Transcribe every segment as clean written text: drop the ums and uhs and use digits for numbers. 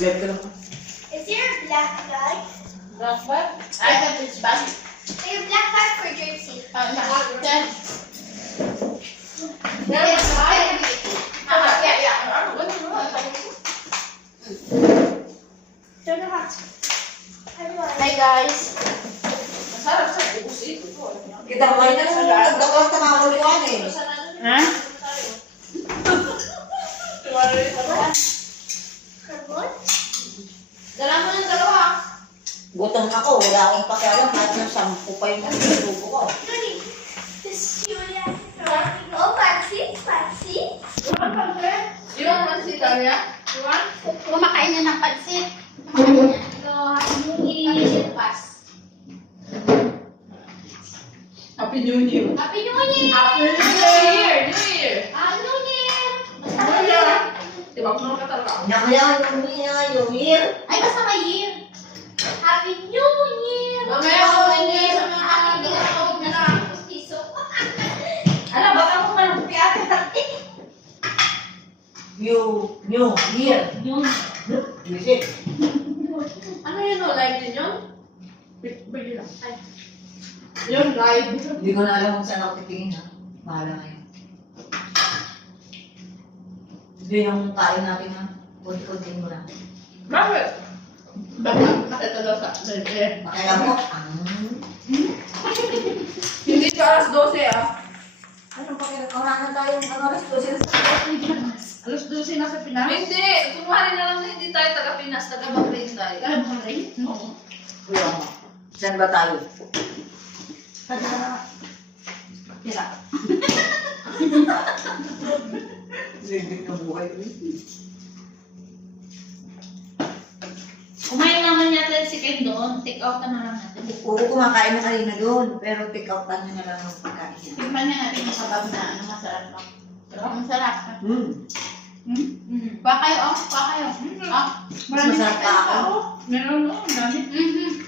Grab ka lang. Is there a black bag? Black bag? I have this bag. There's a black bag for jersey. Then, Don't know how to. hi guys. Masarap sa ubus ito. Kita mo kayo na nagdakot na mga uliwan eh. Ha? Carbon? Dala mo ng dalawa. Gutom ako, wala akong pakialam kahit yung 10 pa yung nagsusubo ko. Nani? This Julia. Oh, fancy? Fancy? You want one si Talia? You want? Kumakain niya ng pansit. Kumakain niya. Pansit pas. Happy New Year. Happy New Year! Happy New Year! New Year! Happy New Year! New Year! Diba kung ka talaga? Nakalaw yung year. Ay, basta may year. Happy New Year! Mamaya ako hindi sa mga Happy New Year! Na lang pustiso. Ano, baka mo malumpi ate natin. New year. New Visit. Ano yun o? Live din yun? Bili lang. Ay. Yun, live. Hindi ko na alam kung saan ako titingin ha. Bahala kayo. Ito yung kain natin ha. Kunti-kunti mo na. Bakit? Bakit? Bakit ito sa live? Pakialam mo. Hindi ka alas 12 ah. Ano pakialam? Kauranan tayo ng oras 12 sa Alas 12 na sa Pinas. Hindi. Kunwari na lang na hindi tayo taga Pinas, taga Bahrain tayo. Alam mo rin? Oo. Kuya mo. Saan ba tayo? Tira. Living na buhay. Kumain naman yata si Ken doon. Take out na lang natin. Oo, kumakain na kanina doon. Pero pick out nyo na lang ng pagkain niya. Tingnan niya natin yung sabab na ano masarap ba. Masarap. Pa kayo, oh. Pa kayo. Mas masarap pa ako. Meron no, ang dami. Mhm.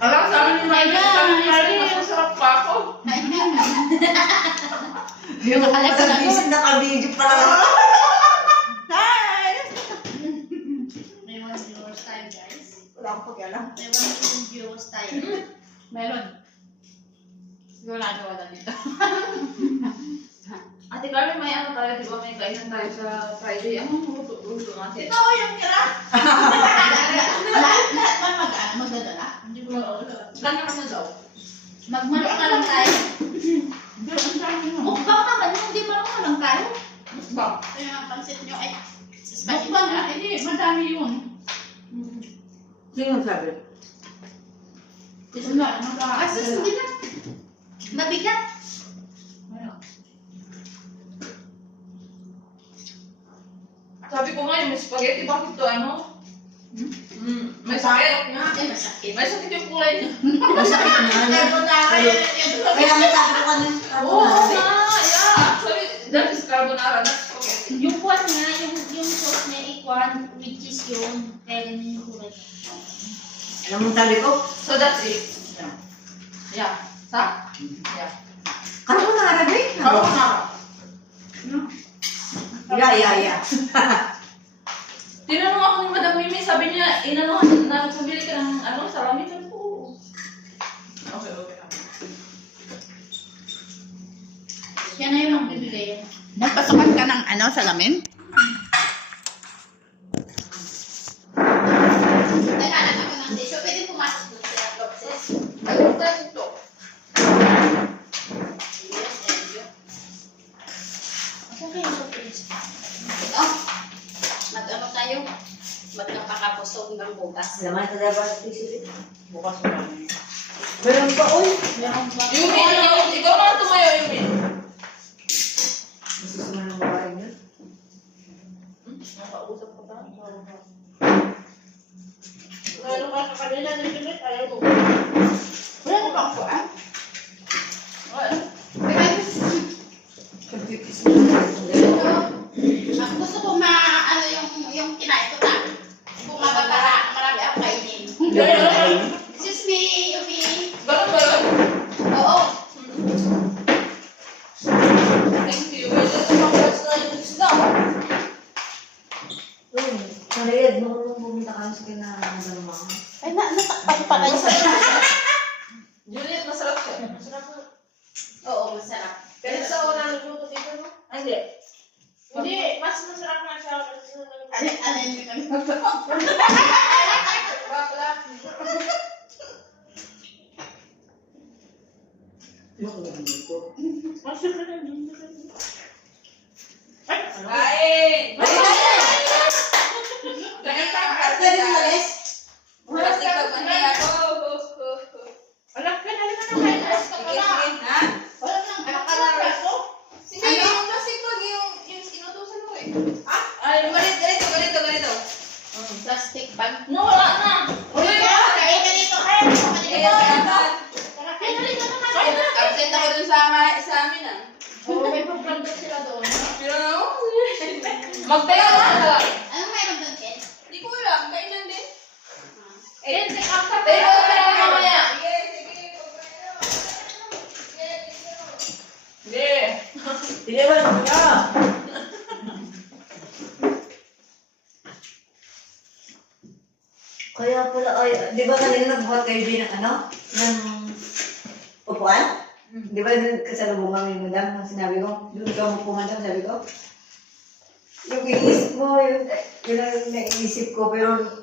Alam sa amin yung Ay, mga guys. mas masarap pa ako. Yung Nakalagay na nag-visit na ka-video pa lang. Hi! May 1 viewers tayo, guys. Wala akong pakialam. May 1 viewers tayo. Meron. Sigurado wala dito. Ate Carmen, may ano tayo, di ba may kainan tayo sa Friday? Ano luto natin? Ito yung tira. Lahat ba magdadala? Hindi ko Gano'n naman daw. Magmanok na lang tayo. Mukbang naman, hindi manok na lang tayo. Ba? Kaya ang pansit nyo ay mukbang na, hindi, madami yun. Sino sabi? Wala, mag-aasis, hindi na. Mabigat. Sabi ko nga, may spaghetti, bakit to ano? May sakit. Ay, masakit. May sakit yung kulay niya. Masakit na. Kaya may sabi ko kanina. Oo nga, yeah. Sorry, that is carbonara, not spaghetti. Yung kwan nga, yung sauce niya ikwan, which is yung kaya ganyan yung kulay. Alam mo sabi ko? So that's it. Yeah. Sa? Yeah. Carbonara ba eh? Carbonara. Yeah. Tinanong ako ni Madam Mimi, sabi niya, inanuhan na pumili ka ng ano, salami. Sabi ko, okay. Yan na yung magbibigay. Nagpasakan ka ng ano, salamin? Naghanap ako ng tissue. Pwede pumasok dito sa boxes. Ayun na ito. Yes, thank you. Okay, so please. Ito, mag-ano tayo? Magkapakapusog ng bukas. Laman ka dapat sa tissue. Bukas mo lang. Meron pa, oy. Yumin, ikaw na tumayo, Yumin. Masusunod ng babae niya. Nakausap ko ba? Ngayon ka kanina, nililip, ayaw mo. Wala na ba ako, ah? Wala. Gusto ko ano yung kinain ko na. Bumaba para marami ako kainin. Excuse me, Yubi. Ganun ba yun? Oo. Thank you. Ito congrats na yung isda. Uy, saan Red, nung pumunta ka sa kinagama. Ay, natakpan pa kayo sa Juliet, masarap siya. Masarap na. Oo, masarap. Pero sa unang nagluto dito, no? Ay, hindi. Hindi, mas masarap nga siya. Alin yung nagluto. Bakla. Masarap na dito. Ay! Kain! Ate, rin umalis? Kasi pag mani ako. Anak ka na rin na kain. Sige, sige. Ha? Wala nang nakakalaso. Sige, yung kasi pag yung inutusan mo eh. Ay, Ganito. Plastic bag. no, wala na. Uy, kain ka dito. Kain ka dito. Kain na rin na kain na. Absent ako dun sa amin ah. Oo, may program daw sila doon. Pero no? Magtayo na. Anong meron doon, Ken? Hindi ko alam. Kain lang din. Eh, take up ka. Pero mamaya. Sige, sige. Hindi. Sige ba naman ka? Kaya pala, ay, di ba kanina nagbuhat kayo din ng ano? Ng upuan? Di ba din kasalubungan yung madam nang sinabi ko? Doon ka mo pumadam, sabi ko? Yung iniisip mo, yun ang naisip ko, pero